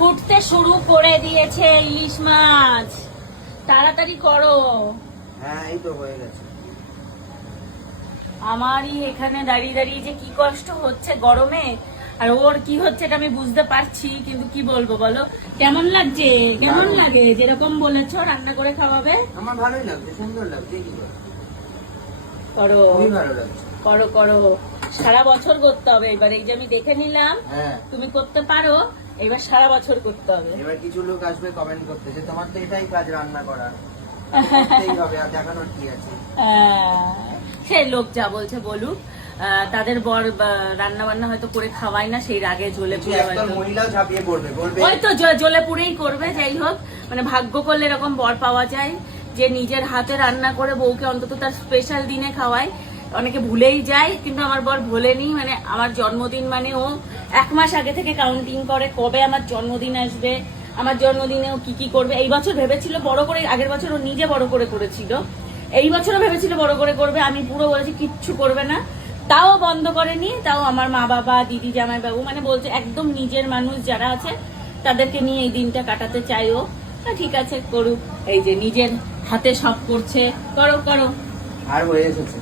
ফুটতে শুরু করে দিয়েছে ইলিশ মাছ, তাড়াতাড়ি করো। হ্যাঁ এই তো হয়ে গেছে। আমারই এখানে দাঁড়িয়ে দাঁড়িয়ে যে কি কষ্ট হচ্ছে গরমে, আর ওর কি হচ্ছে এটা আমি বুঝতে পারছি, কিন্তু কি বলবো বলো। কেমন লাগছে? কেমন লাগে? যেরকম বলেছো রান্না করে খাওয়াবে। আমার ভালোই লাগছে, সুন্দর লাগছে। কি করো খুবই ভালো লাগছে। করো করো, সারা বছর করতে হবে এবার। এই যে আমি দেখে নিলাম হ্যাঁ তুমি করতে পারো, এবার সারা বছর করতে হবে। এবার কিছু লোক আসবে কমেন্ট করতে যে তোমার তো এটাই কাজ রান্না করা, করতেই হবে, আর দেখানোর কি আছে। সে লোক যা বলছে বলুক, তাদের বর রান্না বান্না হয়তো করে খাওয়াই না, সেই রাগে জ্বলে পুড়ে একদম মহিলাও ঝাঁপিয়ে পড়বে, বলবে হয়তো জ্বলে পুড়েই করবে। যাই হোক, মানে ভাগ্য করলে এরকম বর পাওয়া যায় যে নিজের হাতে রান্না করে বউকে অন্তত তার স্পেশাল দিনে খাওয়ায়। অনেকে ভুলেই যায়, কিন্তু আমার বর ভোলেনি। মানে আমার জন্মদিন মানে ও 1 মাস আগে থেকে কাউন্টিং করে কবে আমার জন্মদিন আসবে, আমার জন্মদিনে ও কি কি করবে। এই বছর ভেবেছিল বড় করে, আগের বছর ও নিজে বড় করে করেছিল, এই বছরও ভেবেছিল বড় করে করবে। আমি পুরো বলেছি কিচ্ছু করবে না, তাও বন্ধ করেনি। তাও আমার মা বাবা, দিদি, জামাই বাবু মানে বলছে একদম নিজের মানুষ যারা আছে তাদেরকে নিয়ে এই দিনটা কাটাতে চাই ও। ঠিক আছে করুক, এই যে নিজের হাতে সব করছে, করো করো। আর হয়ে এসেছে।